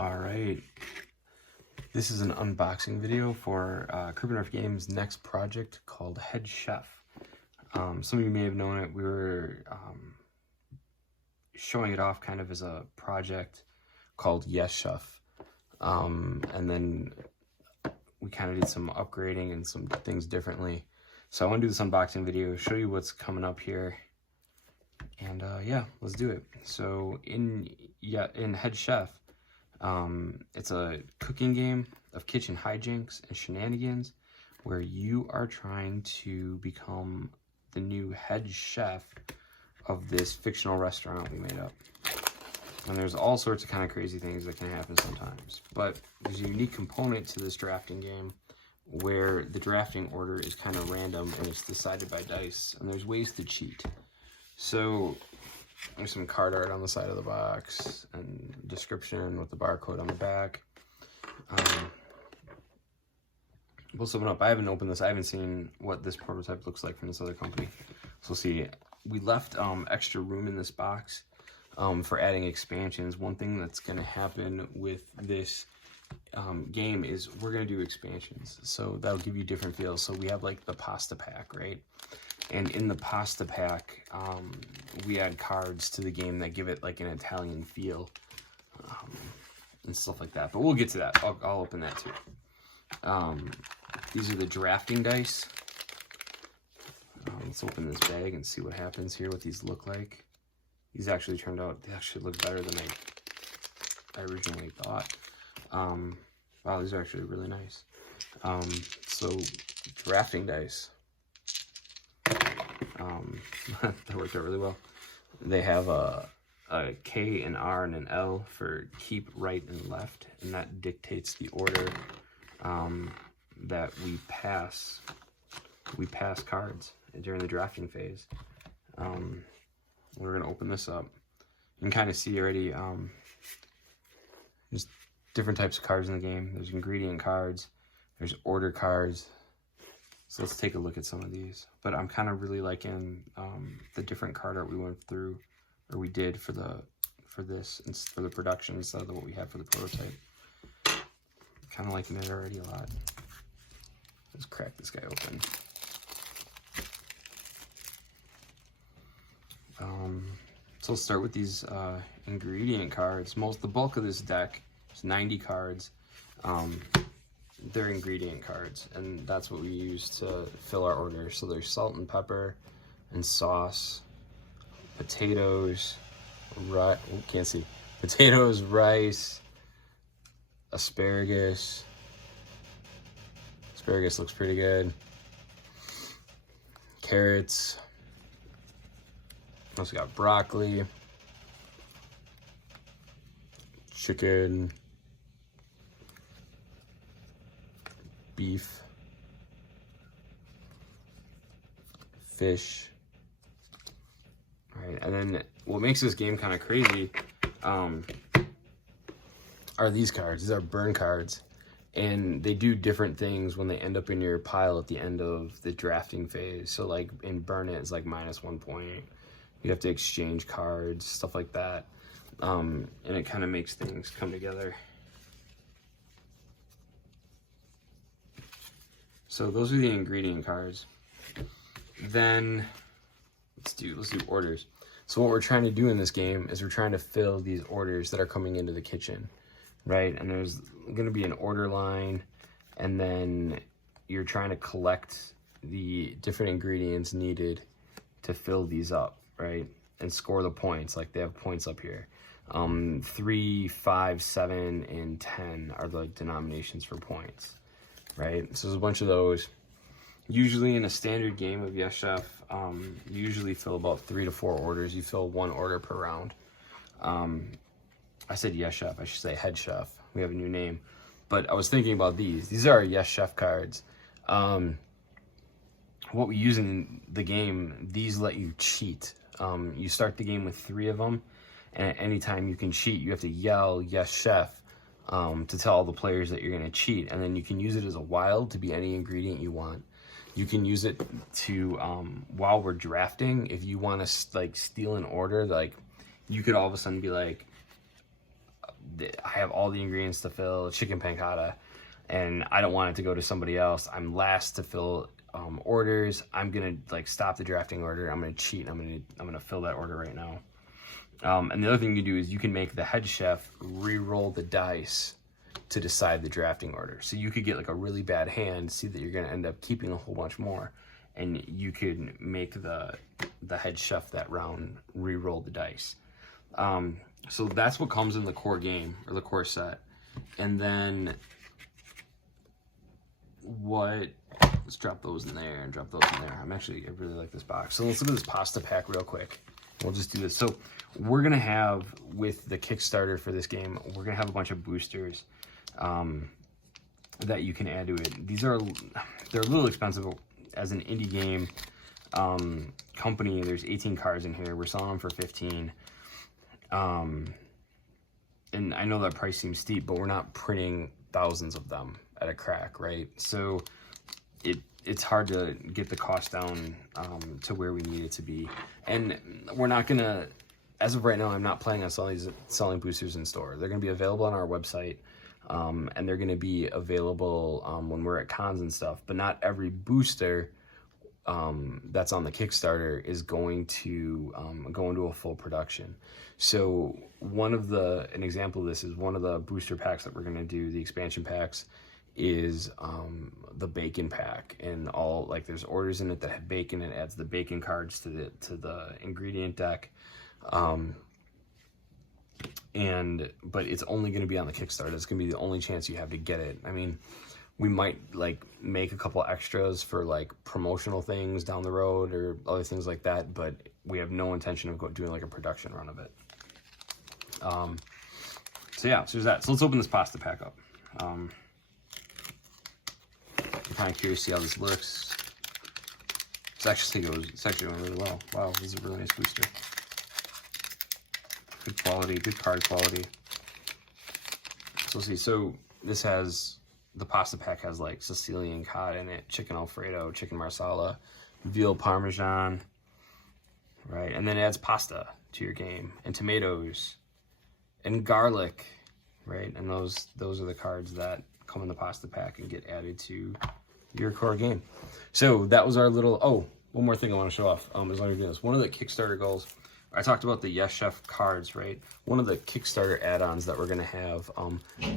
All right, this is an unboxing video for Krippendorf Games' next project called Head Chef. Some of you may have known it. We were showing it off kind of as a project called Yes Chef. And then we kind of did some upgrading and some things differently. So I want to do this unboxing video, show you what's coming up here. And yeah, let's do it. So in Head Chef, it's a cooking game of kitchen hijinks and shenanigans where you are trying to become the new head chef of this fictional restaurant we made up. And there's all sorts of kind of crazy things that can happen sometimes. But there's a unique component to this drafting game where the drafting order is kind of random and it's decided by dice, and there's ways to cheat. So there's some card art on the side of the box and description with the barcode on the back. We'll open up. I haven't opened this. I haven't seen what this prototype looks like from this other company. So we'll see. We left extra room in this box for adding expansions. One thing that's going to happen with this game is we're going to do expansions. So that'll give you different feels. So we have like the pasta pack, right? And in the pasta pack, we add cards to the game that give it like an Italian feel and stuff like that. But we'll get to that. I'll open that too. These are the drafting dice. Let's open this bag and see what happens here, what these look like. These actually turned out, they actually look better than I originally thought. Wow, these are actually really nice. So drafting dice. That worked out really well. They have a K, an R, and an L for keep, right, and left, and that dictates the order that we pass cards during the drafting phase. We're gonna open this up. You can kind of see already there's different types of cards in the game. There's ingredient cards, there's order cards. So let's take a look at some of these. But I'm kind of really liking the different card art we went through, or we did for this and for the production instead of what we had for the prototype. Kind of liking it already a lot. Let's crack this guy open. So let's start with these ingredient cards. The bulk of this deck is 90 cards. They're ingredient cards, and that's what we use to fill our order. So there's salt and pepper and sauce, potatoes, potatoes, rice, asparagus. Asparagus looks pretty good. Carrots. Also got broccoli, chicken, beef, fish. All right, and then what makes this game kind of crazy are these cards. These are burn cards, and they do different things when they end up in your pile at the end of the drafting phase. So like in burn it is like -1 point. You have to exchange cards, stuff like that, and it kind of makes things come together. So those are the ingredient cards. Then let's do orders. So what we're trying to do in this game is we're trying to fill these orders that are coming into the kitchen, right? And there's going to be an order line, and then you're trying to collect the different ingredients needed to fill these up, right? And score the points. Like they have points up here. 3, 5, 7, and 10 are the denominations for points. Right, so there's a bunch of those. Usually in a standard game of Yes Chef, you usually fill about 3 to 4 orders. You fill 1 order per round. I said Yes Chef, I should say Head Chef. We have a new name. But I was thinking about these. These are our Yes Chef cards. What we use in the game, these let you cheat. You start the game with 3 of them, and anytime you can cheat, you have to yell Yes Chef to tell all the players that you're going to cheat, and then you can use it as a wild to be any ingredient you want. You can use it to while we're drafting, if you want to like steal an order, like you could all of a sudden be like I have all the ingredients to fill chicken pancata, and I don't want it to go to somebody else. I'm last to fill orders. I'm gonna like stop the drafting order. I'm gonna cheat. I'm gonna fill that order right now. And the other thing you can do is you can make the head chef re-roll the dice to decide the drafting order. So you could get like a really bad hand, see that you're gonna end up keeping a whole bunch more, and you could make the head chef that round re-roll the dice. So that's what comes in the core game, or the core set. And then let's drop those in there and drop those in there. I really like this box. So let's look at this pasta pack real quick. We'll just do this. So we're gonna have, with the Kickstarter for this game, we're gonna have a bunch of boosters that you can add to it. They're a little expensive as an indie game company. There's 18 cards in here. We're selling them for 15. And I know that price seems steep, but we're not printing thousands of them at a crack, right? So it's hard to get the cost down to where we need it to be. And we're not gonna, as of right now, I'm not planning on selling boosters in store. They're gonna be available on our website, and they're gonna be available when we're at cons and stuff. But not every booster that's on the Kickstarter is going to go into a full production. So an example of this is one of the booster packs that we're gonna do, the expansion packs, is the bacon pack, and all, like, there's orders in it that have bacon. It adds the bacon cards to the ingredient deck, but it's only going to be on the Kickstarter. It's going to be the only chance you have to get it. I mean, we might like make a couple extras for like promotional things down the road or other things like that, but we have no intention of doing like a production run of it. So yeah, so there's that. So let's open this pasta pack up. I'm kind of curious to see how this looks. It's actually going really well. Wow, this is a really nice booster. Good quality, good card quality. So let's see. So this has, the pasta pack has like Sicilian cod in it, chicken Alfredo, chicken marsala, veal parmesan, right? And then it adds pasta to your game, and tomatoes, and garlic, right? And those are the cards that come in the pasta pack and get added to your core game. So that was our little, oh, one more thing I want to show off. As long as you're doing this, one of the Kickstarter goals, I talked about the Yes Chef cards, right? One of the Kickstarter add-ons that we're gonna have,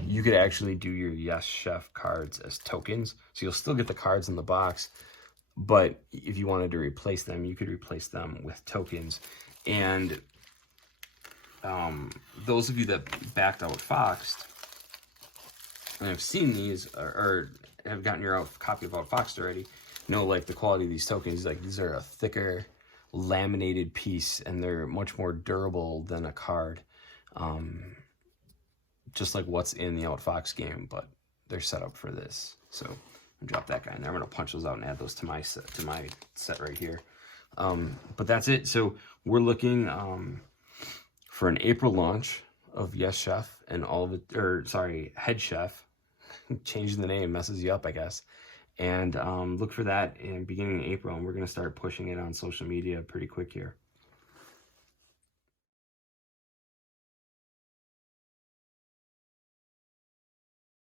you could actually do your Yes Chef cards as tokens. So you'll still get the cards in the box, but if you wanted to replace them, you could replace them with tokens. And those of you that backed Outfoxed and have seen these, or have gotten your copy of Outfoxed already, know like the quality of these tokens. Like, these are a thicker laminated piece, and they're much more durable than a card, just like what's in the Outfoxed game, but they're set up for this. So I'll drop that guy in there. I'm gonna punch those out and add those to my set right here. But that's it. So we're looking for an April launch of Yes Chef and all of it, or sorry, Head Chef. Changing the name messes you up, I guess. And look for that in beginning of April, and we're going to start pushing it on social media pretty quick here.